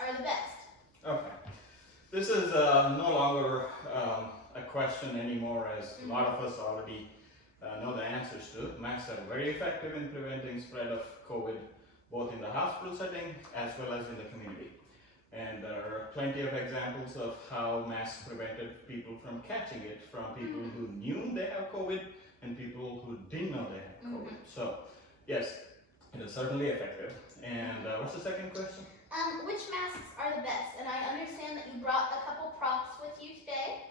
are the best? Okay. This is no longer a question anymore, as a lot of us already know the answers to. Masks are very effective in preventing spread of COVID, both in the hospital setting as well as in the community. And there are plenty of examples of how masks prevented people from catching it, from people who knew they have COVID and people who didn't know they had COVID. So, yes, it is certainly effective. And what's the second question? Which masks are the best? And I understand that you brought a couple props with you today.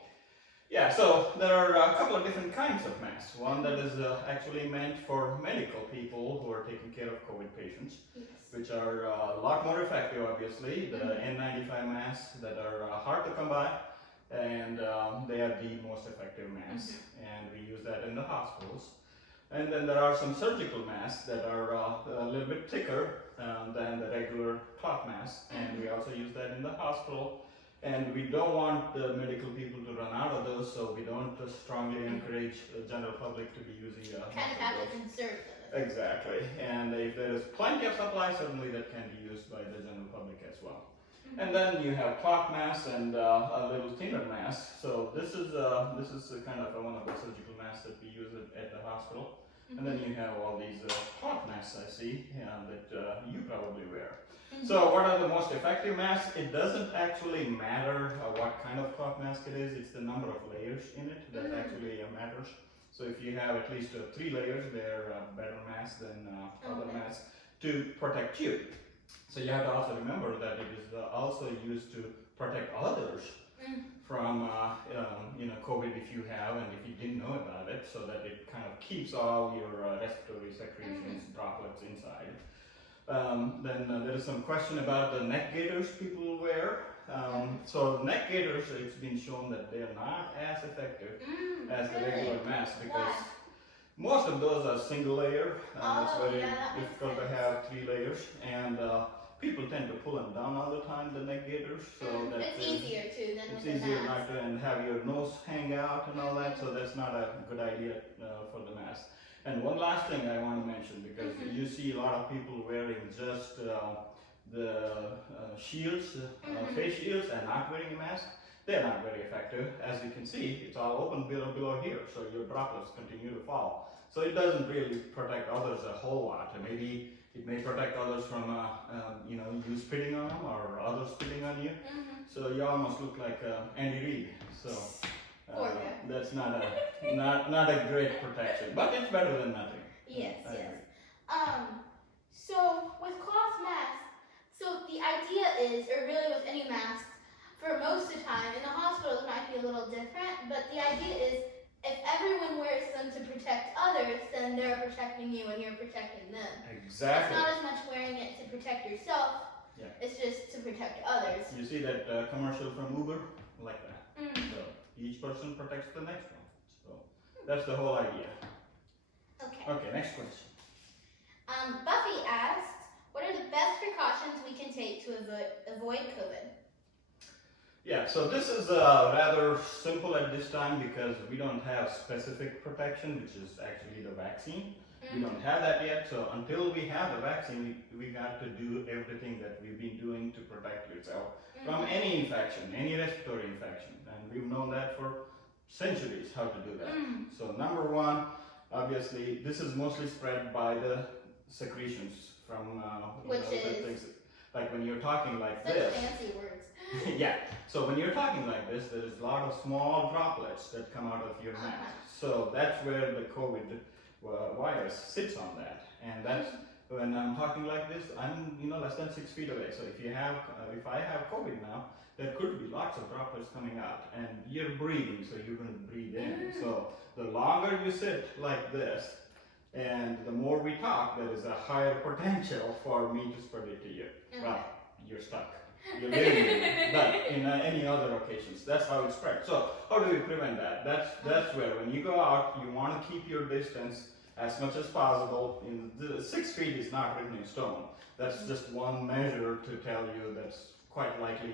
Yeah, so there are a couple of different kinds of masks. One that is actually meant for medical people who are taking care of COVID patients, which are a lot more effective, obviously. The N95 masks that are hard to come by, and they are the most effective masks, and we use that in the hospitals. And then there are some surgical masks that are a little bit thicker than the regular cloth mask, and we also use that in the hospital. And we don't want the medical people to run out of those, so we don't strongly encourage the general public to be using kind of have to conserve them. Exactly, and if there is plenty of supply, certainly that can be used by the general public as well. And then you have cloth masks and a little thinner mask. So this is kind of one of the surgical masks that we use at the hospital. And then you have all these cloth masks I see that you probably wear. So what are the most effective masks? It doesn't actually matter what kind of cloth mask it is. It's the number of layers in it that actually matters. So if you have at least 3 layers, they're better masks than other masks to protect you. So you have to also remember that it is also used to protect others from COVID if you have and if you didn't know about it, so that it kind of keeps all your respiratory secretions, droplets inside. Then there is some question about the neck gaiters people wear. So neck gaiters, it's been shown that they are not as effective as the regular mask because most of those are single layer. It's very difficult to have 3 layers, and people tend to pull them down all the time, the neck gaiters. So that it's easier too than it's with the easier mask. not to and have your nose hang out and all that. So that's not a good idea for the mask. And one last thing I want to mention, because you see a lot of people wearing just the shields, face shields, and not wearing a mask. They're not very effective. As you can see, it's all open below here, so your droplets continue to fall. So it doesn't really protect others a whole lot. And maybe it may protect others from you spitting on them or others spitting on you. So you almost look like Andy Reid. So that's not a great protection, but it's better than nothing. Yes. So with cloth masks, so the idea is, or really with any mask, for most of the time, in the hospital it might be a little different, but the idea is if everyone wears them to protect others, then they're protecting you and you're protecting them. Exactly. It's not as much wearing it to protect yourself, it's just to protect others. You see that commercial from Uber? Like that. So each person protects the next one. So that's the whole idea. Okay, next question. Buffy asked, what are the best precautions we can take to avoid COVID? Yeah, so this is rather simple at this time because we don't have specific protection, which is actually the vaccine. We don't have that yet, so until we have the vaccine, we got to do everything that we've been doing to protect yourself from any infection, any respiratory infection. And we've known that for centuries, how to do that. So number one, obviously, this is mostly spread by the secretions from the things, like when you're talking like this. Fancy words. Yeah, so when you're talking like this, there's a lot of small droplets that come out of your mouth. So that's where the COVID virus sits on that. And that's when I'm talking like this, I'm less than 6 feet away. So if I have COVID now, there could be lots of droplets coming out, and you're breathing, so you're going to breathe in. So the longer you sit like this, and the more we talk, there is a higher potential for me to spread it to you. Well, you're stuck. You're living but in any other occasions, that's how it spreads. So how do we prevent that? That's where when you go out, you want to keep your distance as much as possible. The 6 feet is not written in stone. That's just one measure to tell you that's quite likely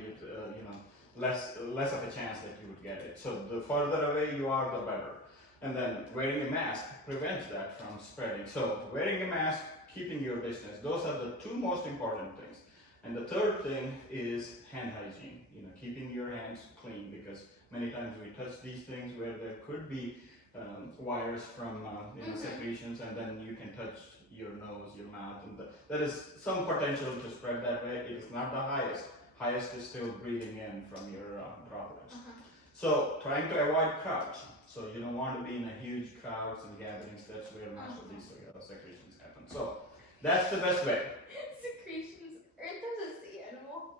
less of a chance that you would get it. So the further away you are, the better. And then wearing a mask prevents that from spreading. So wearing a mask, keeping your distance, those are the 2 most important things. And the third thing is hand hygiene, keeping your hands clean, because many times we touch these things where there could be wires from secretions, and then you can touch your nose, your mouth, and there is some potential to spread that way. It is not the highest. Highest is still breathing in from your droplets. So trying to avoid crowds. So you don't want to be in a huge crowds and gatherings. That's where most of these secretions happen. So that's the best way. Secretions. Aren't those a sea animal?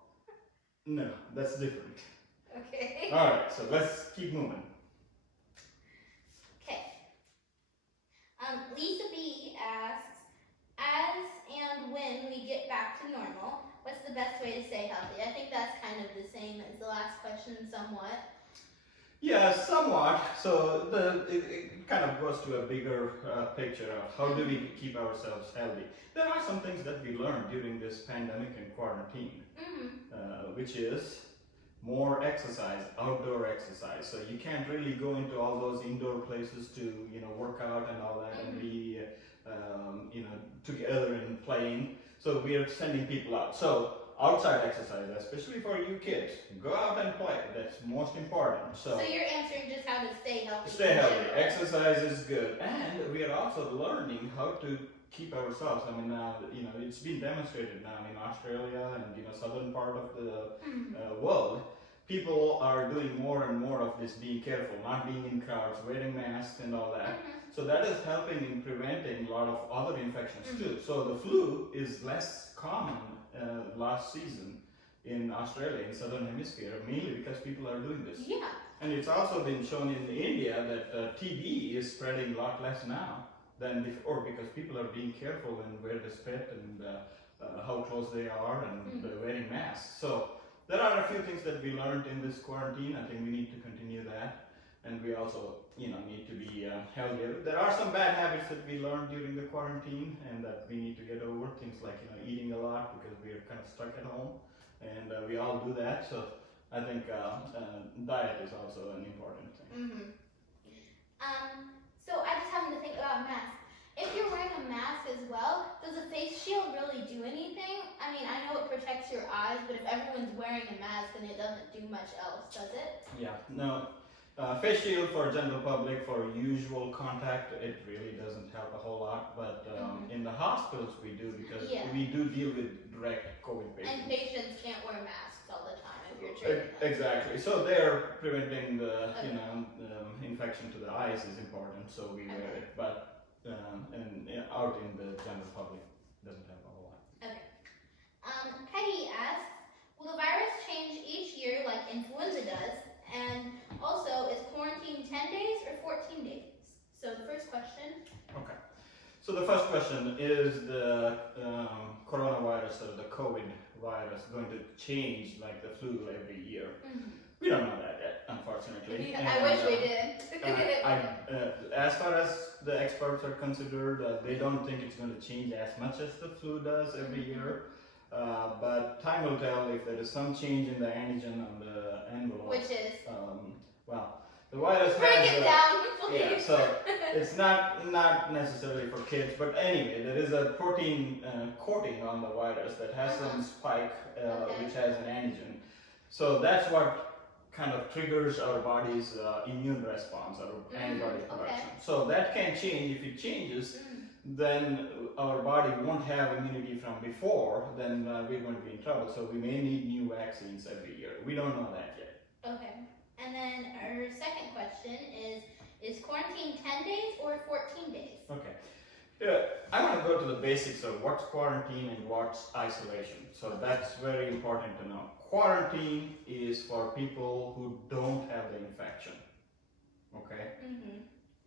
No, that's different. Okay. All right, so let's keep moving. Okay. Lisa B asks, as and when we get back to normal, what's the best way to stay healthy? I think that's kind of the same as the last question, somewhat. Yeah, somewhat. So it kind of goes to a bigger picture of how do we keep ourselves healthy. There are some things that we learned during this pandemic and quarantine, which is more exercise, outdoor exercise. So you can't really go into all those indoor places to work out and all that and be together and playing. So we are sending people out. So outside exercise, especially for you kids, go out and play. That's most important. So you're answering just how to stay healthy. Stay healthy. Exercise is good, and we are also learning how to keep ourselves. I mean, it's been demonstrated now in Australia and southern part of the world. People are doing more and more of this, being careful, not being in crowds, wearing masks and all that. So that is helping in preventing a lot of other infections too. So the flu is less common last season in Australia, in southern hemisphere, mainly because people are doing this. Yeah. And it's also been shown in India that TB is spreading a lot less now than before, because people are being careful and where they spit and how close they are and wearing masks. So there are a few things that we learned in this quarantine. I think we need to continue that. And we also, need to be healthier. There are some bad habits that we learned during the quarantine and that we need to get over. Things like, eating a lot because we are kind of stuck at home. And we all do that. So I think diet is also an important thing. So I just happened to think about masks. If you're wearing a mask as well, does a face shield really do anything? I mean, I know it protects your eyes, but if everyone's wearing a mask, then it doesn't do much else, does it? Yeah, no. Face shield for general public, for usual contact, it really doesn't help a whole lot. But in the hospitals we do, because we do deal with direct COVID patients. And patients can't wear masks all the time if you're treating them. Exactly. So they're preventing the infection to the eyes is important, so we wear it. But out in the general public doesn't help a whole lot. Okay. Peggy asks, will the virus change each year like influenza does? And also, is quarantine 10 days or 14 days? So the first question. Okay. So the first question, is the coronavirus or the COVID virus going to change like the flu every year? We don't know that yet, unfortunately. I wish we did. As far as the experts are considered, they don't think it's going to change as much as the flu does every year. But time will tell if there is some change in the antigen on the envelope. Which is? The virus Break has it down, please. Yeah, so it's not necessarily for kids, but anyway, there is a protein coating on the virus that has some spike, which has an antigen. So that's what kind of triggers our body's immune response, our antibody production. So that can change. If it changes, then our body won't have immunity from before, then we're going to be in trouble. So we may need new vaccines every year. We don't know that yet. Okay. And then our second question is quarantine 10 days or 14 days? Okay. Yeah, I want to go to the basics of what's quarantine and what's isolation. So that's very important to know. Quarantine is for people who don't have the infection. Okay?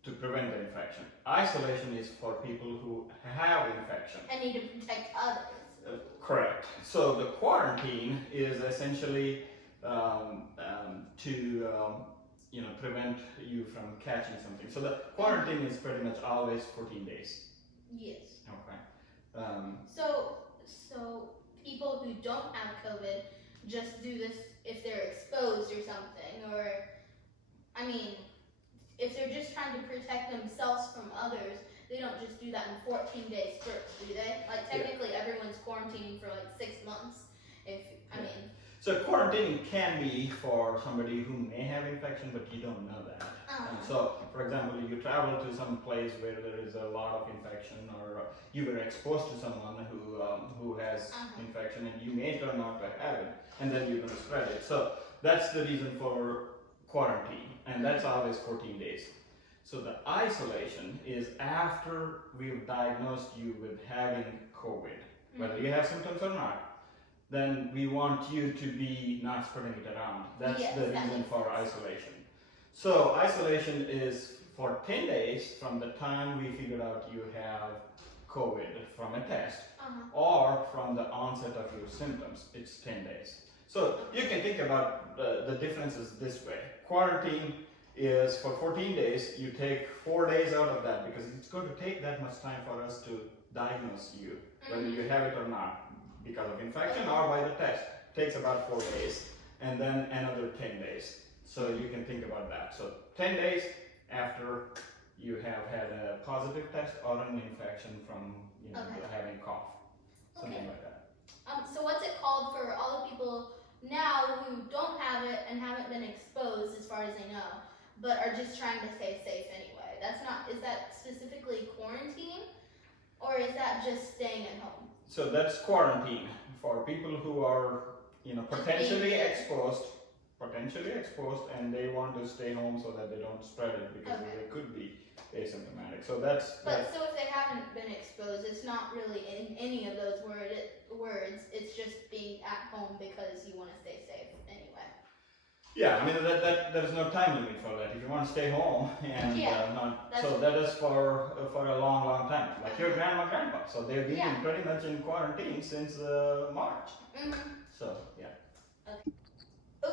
To prevent the infection. Isolation is for people who have infection. And need to protect others. Correct. So the quarantine is essentially to prevent you from catching something. So the quarantine is pretty much always 14 days. Yes. Okay. So people who don't have COVID just do this if they're exposed or something, or I mean, if they're just trying to protect themselves from others, they don't just do that in 14 days first, do they? Like technically everyone's quarantining for like 6 months. So quarantining can be for somebody who may have infection, but you don't know that. And so, for example, you travel to some place where there is a lot of infection, or you were exposed to someone who has infection, and you may turn out to have it, and then you're going to spread it. So that's the reason for quarantine, and that's always 14 days. So the isolation is after we've diagnosed you with having COVID, whether you have symptoms or not. Then we want you to be not spreading it around. That's the reason for isolation. So isolation is for 10 days from the time we figured out you have COVID from a test, or from the onset of your symptoms. It's 10 days. So you can think about the differences this way. Quarantine is for 14 days. You take 4 days out of that because it's going to take that much time for us to diagnose you, whether you have it or not, because of infection or by the test. Takes about 4 days, and then another 10 days. So you can think about that. So 10 days after you have had a positive test or an infection from having cough, something like that. So what's it called for all the people now who don't have it and haven't been exposed, as far as I know, but are just trying to stay safe anyway? Is that specifically quarantine, or is that just staying at home? So that's quarantine for people who are, potentially exposed, and they want to stay home so that they don't spread it because they could be asymptomatic. So so if they haven't been exposed, it's not really in any of those words. It's just being at home because you want to stay safe anyway. Yeah, I mean there's no time limit for that. If you want to stay home and so that is for a long time. Like your grandma, grandpa. So they've been pretty much in quarantine since March. So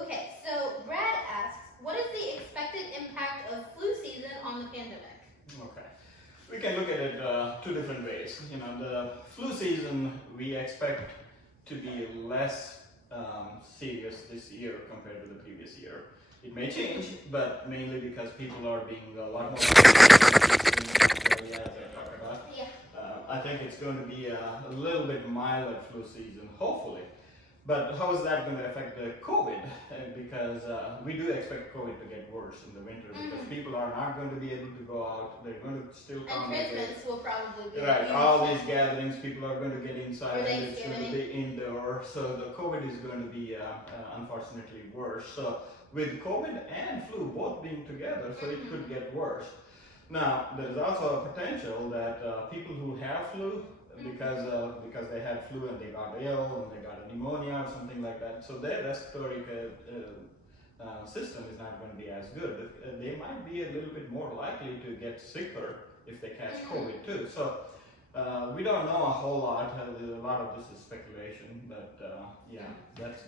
Okay, so Brad asks, what is the expected impact of flu season on the pandemic? Okay, we can look at it two different ways. The flu season we expect to be less serious this year compared to the previous year. It may change, but mainly because people are being a lot more as I talked about. I think it's going to be a little bit milder flu season, hopefully. But how is that going to affect the COVID? Because we do expect COVID to get worse in the winter because people are not going to be able to go out. They're going to still come. And Christmas will probably be right. All these gatherings, people are going to get inside, and it's going to be indoor. So the COVID is going to be unfortunately worse. So with COVID and flu both being together, so it could get worse. Now there is also a potential that people who have flu, because they had flu and they got ill and they got a pneumonia or something like that, so their respiratory system is not going to be as good. They might be a little bit more likely to get sicker if they catch COVID too. So we don't know a whole lot. A lot of this is speculation, but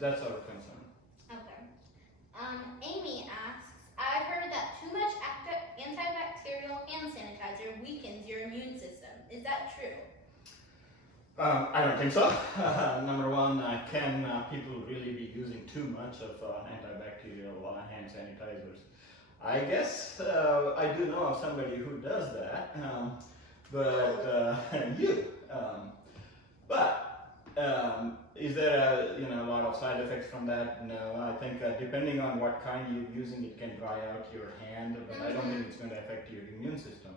that's our concern. Okay. Amy asks, I've heard that too much antibacterial hand sanitizer weakens your immune system. Is that true? I don't think so. Number one, can people really be using too much of antibacterial hand sanitizers? I guess I do know of somebody who does that, but is there a lot of side effects from that? No, I think depending on what kind you're using, it can dry out your hand, but I don't think it's going to affect your immune system.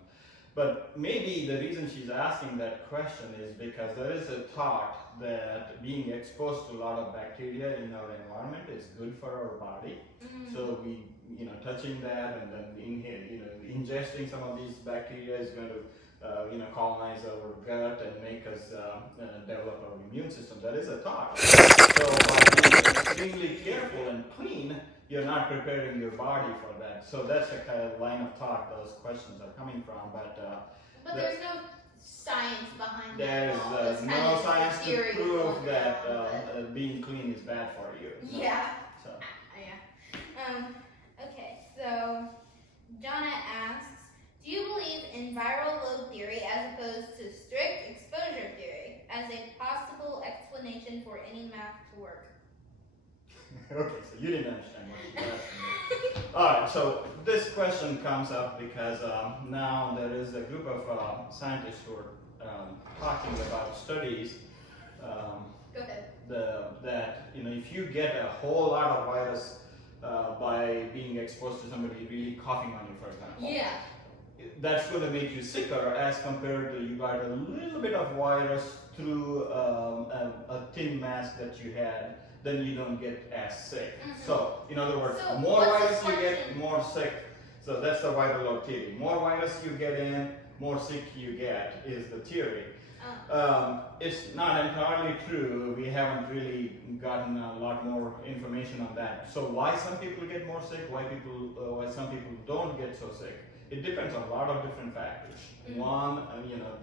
But maybe the reason she's asking that question is because there is a thought that being exposed to a lot of bacteria in our environment is good for our body. So we, touching that and then ingesting some of these bacteria is going to colonize our gut and make us develop our immune system. That is a thought. So by being extremely careful and clean, you're not preparing your body for that. So that's the kind of line of thought those questions are coming from. But there's no science behind there that. There's no science to prove that being clean is bad for you. No. Yeah. So. Okay, so Donna asks, do you believe in viral load theory as opposed to strict exposure theory as a possible explanation for any math to work? Okay, so you didn't understand what she was asking. Alright, so this question comes up because now there is a group of scientists who are talking about studies Go ahead. That if you get a whole lot of virus by being exposed to somebody really coughing on you, for example. Yeah. That's going to make you sicker as compared to you got a little bit of virus through a thin mask that you had, then you don't get as sick. So, in other words, So more what's the virus you get, question? more sick. So that's the viral load theory. More virus you get in, more sick you get is the theory. It's not entirely true. We haven't really gotten a lot more information on that. So why some people get more sick, why some people don't get so sick? It depends on a lot of different factors. One,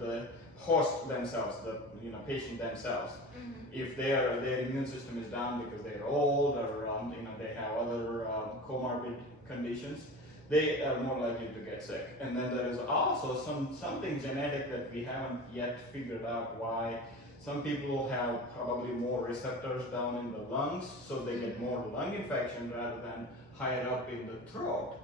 the host themselves, the patient themselves. If their immune system is down because they're old or they have other comorbid conditions, they are more likely to get sick. And then there is also something genetic that we haven't yet figured out why. Some people have probably more receptors down in the lungs, so they get more lung infection rather than higher up in the throat.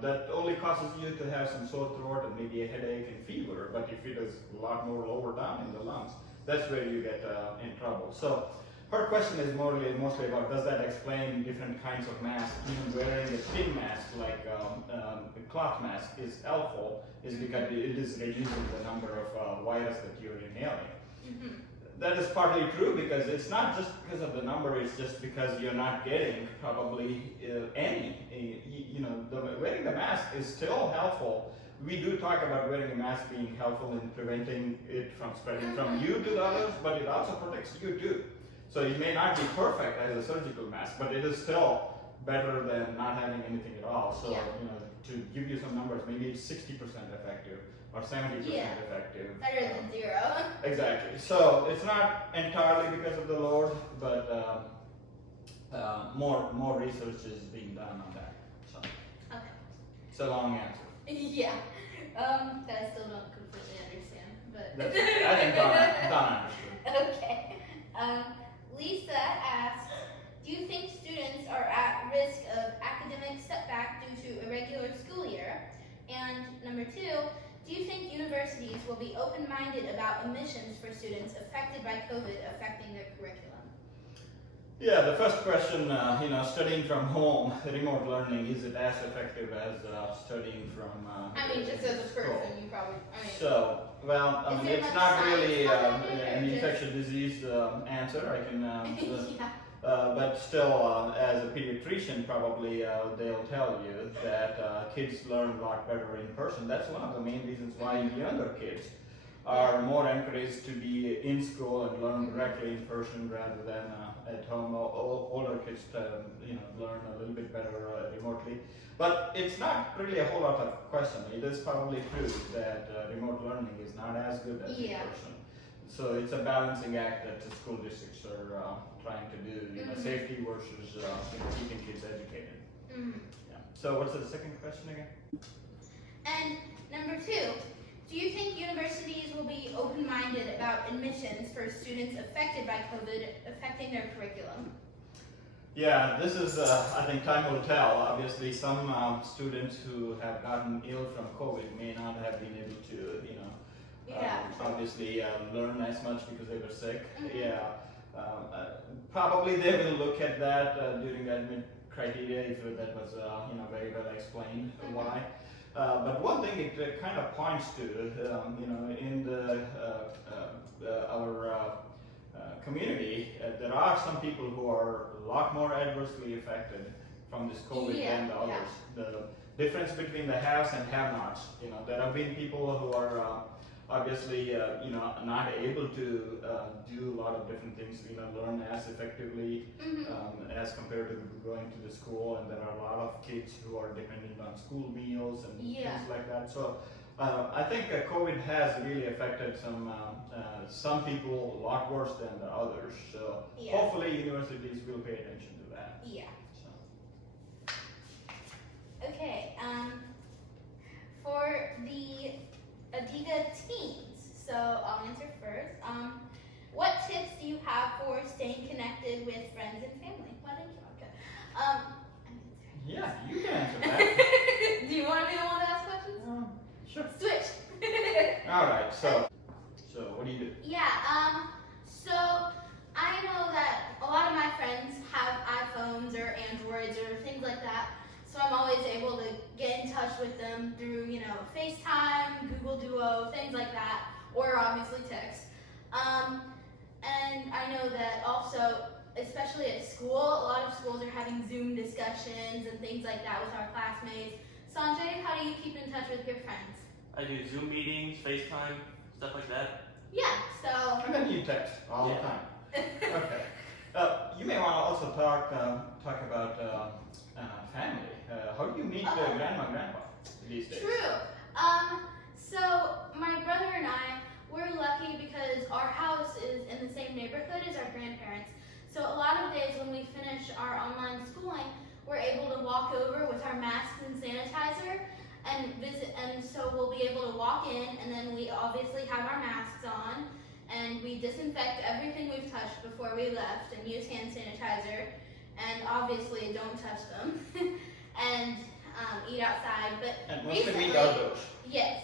That only causes you to have some sore throat and maybe a headache and fever, but if it is a lot more lower down in the lungs, that's where you get in trouble. So her question is mostly about, does that explain different kinds of masks? Even wearing a thin mask like a cloth mask is helpful, is because it is reducing the number of virus that you're inhaling. That is partly true because it's not just because of the number, it's just because you're not getting probably any. Wearing the mask is still helpful. We do talk about wearing a mask being helpful in preventing it from spreading from you to the others, but it also protects you too. So it may not be perfect as a surgical mask, but it is still better than not having anything at all. So, to give you some numbers, maybe it's 60% effective or 70% effective. Better than 0. Exactly. So it's not entirely because of the load, but more research is being done on that. So Okay. it's a long answer. Yeah. That I still don't completely understand, but. I think Donna understood. Okay. Lisa asks, do you think students are at risk of academic setback due to a regular school year? And number 2, do you think universities will be open-minded about admissions for students affected by COVID affecting their curriculum? Yeah, the first question, studying from home, remote learning, is it as effective as studying from just as a person, school? you probably, So, there it's much not science really behind it, or an just- infectious disease answer. I can, yeah. but still, as a pediatrician, probably they'll tell you that kids learn a lot better in person. That's one of the main reasons why younger kids are more encouraged to be in school and learn directly in person rather than at home. Older kids, learn a little bit better remotely. But it's not really a whole lot of question. It is probably true that remote learning is not as good as in person. So it's a balancing act that the school districts are trying to do. Safety versus keeping kids educated. Yeah. So what's the second question again? And number 2, do you think universities will be open-minded about admissions for students affected by COVID affecting their curriculum? Yeah, this is, I think time will tell. Obviously, some students who have gotten ill from COVID may not have been able to, obviously learn as much because they were sick. Probably they will look at that during the admit criteria if that was, very well explained why. But one thing it kind of points to, in our community, there are some people who are a lot more adversely affected from this COVID than the others. The difference between the haves and have-nots. There have been people who are obviously, not able to do a lot of different things, learn as effectively as compared to going to the school, and there are a lot of kids who are dependent on school meals and things like that. So I think COVID has really affected some people a lot worse than the others. So hopefully universities will pay attention to that. Yeah. So. Okay. For the Adiga teens, so I'll answer first. What tips do you have for staying connected with friends and family? Why didn't you? Yeah, you can answer that. Do you want to be the one to ask questions? Sure. Switch. All right. So what do you do? Yeah. So with them through, you know, FaceTime, Google Duo, things like that, or obviously text. And I know that also, especially at school, a lot of schools are having Zoom discussions and things like that with our classmates. Sanjay, how do you keep in touch with your friends? I do Zoom meetings, FaceTime, stuff like that. Yeah, so. And then you text all the time. Okay. You may want to also talk about family. How do you meet grandma and grandpa these days? True. So my brother and I, we're lucky because our house is in the same neighborhood as our grandparents. So a lot of days when we finish our online schooling, we're able to walk over with our masks and sanitizer and visit, and so we'll be able to walk in, and then we obviously have our masks on, and we disinfect everything we've touched before we left and use hand sanitizer, and obviously don't touch them, and eat outside. But And mostly recently, meet outdoors. yes,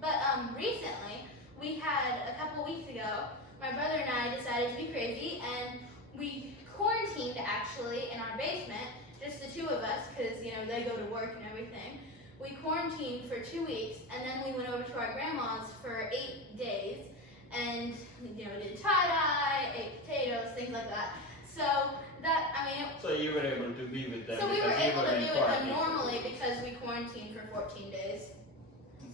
but recently we had a couple weeks ago, my brother and I decided to be crazy, and we quarantined actually in our basement, just the two of us, because you know they go to work and everything. We quarantined for 2 weeks, and then we went over to our grandma's for 8 days, and you know did tie-dye, ate potatoes, things like that. So that, I mean, So you were able to be with them. so we were because you able to in do with them quarantine. normally because we quarantined for 14 days.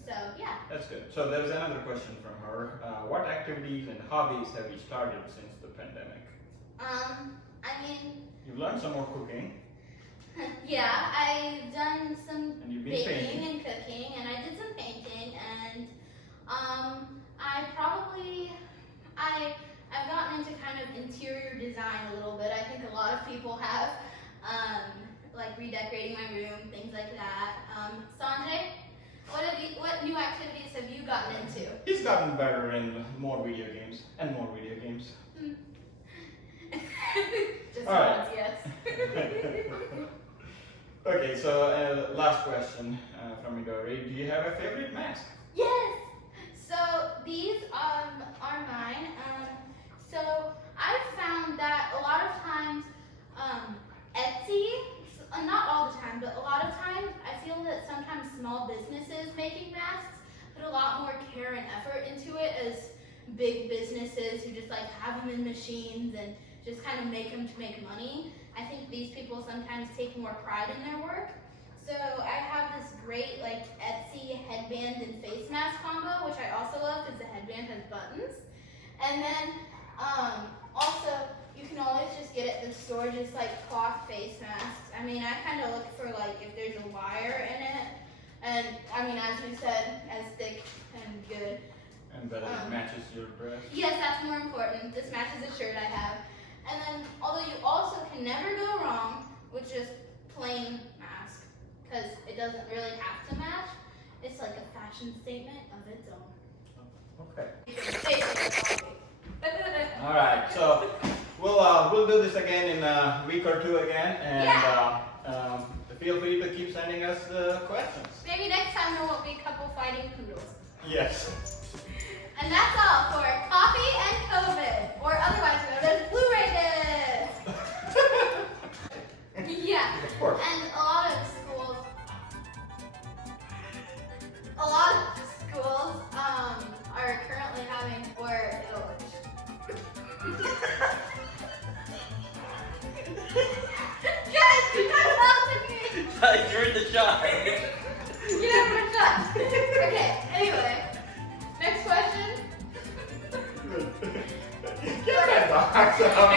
So yeah. That's good. So there's another question from her. What activities and hobbies have you started since the pandemic? I mean, You've learned some more cooking, yeah, I've done some and you've been baking painting. and cooking, and I did some painting, and I've gotten into kind of interior design a little bit. I think a lot of people have, like redecorating my room, things like that. Sanjay, what new activities have you gotten into? He's gotten better in more video games and more video games. Just All right. nods, yes. Okay, so last question from Midori. Do you have a favorite mask? Yes. So these are mine. So I've found that a lot of times, Etsy, not all the time, but a lot of times, I feel that sometimes small businesses making masks put a lot more care and effort into it as big businesses who just like have them in machines and just kind of make them to make money. I think these people sometimes take more pride in their work. So I have this great like Etsy headband and face mask combo, which I also love because the headband has buttons. And then also you can always just get at the store just like cloth face masks. I mean, I kind of look for like if there's a wire in it, and I mean, as you said, as thick and good. And that it matches your dress? Yes, that's more important. This matches the shirt I have. And then, although you also can never go wrong with just plain mask, because it doesn't really have to match. It's like a fashion statement of its own. Okay. All right, so we'll do this again in a week or two again, and feel free to keep sending us questions. Maybe next time there won't be a couple fighting poodles. Yes. And that's all for coffee and COVID, or otherwise known as Blu-ray disc. Yeah. Of course. And a lot of schools are currently having, Guys, you're not helping me. You're in the shot. Yeah, we're done. Okay, anyway. Next question. Get that box out.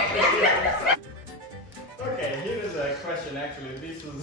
Okay, here is a question actually. This was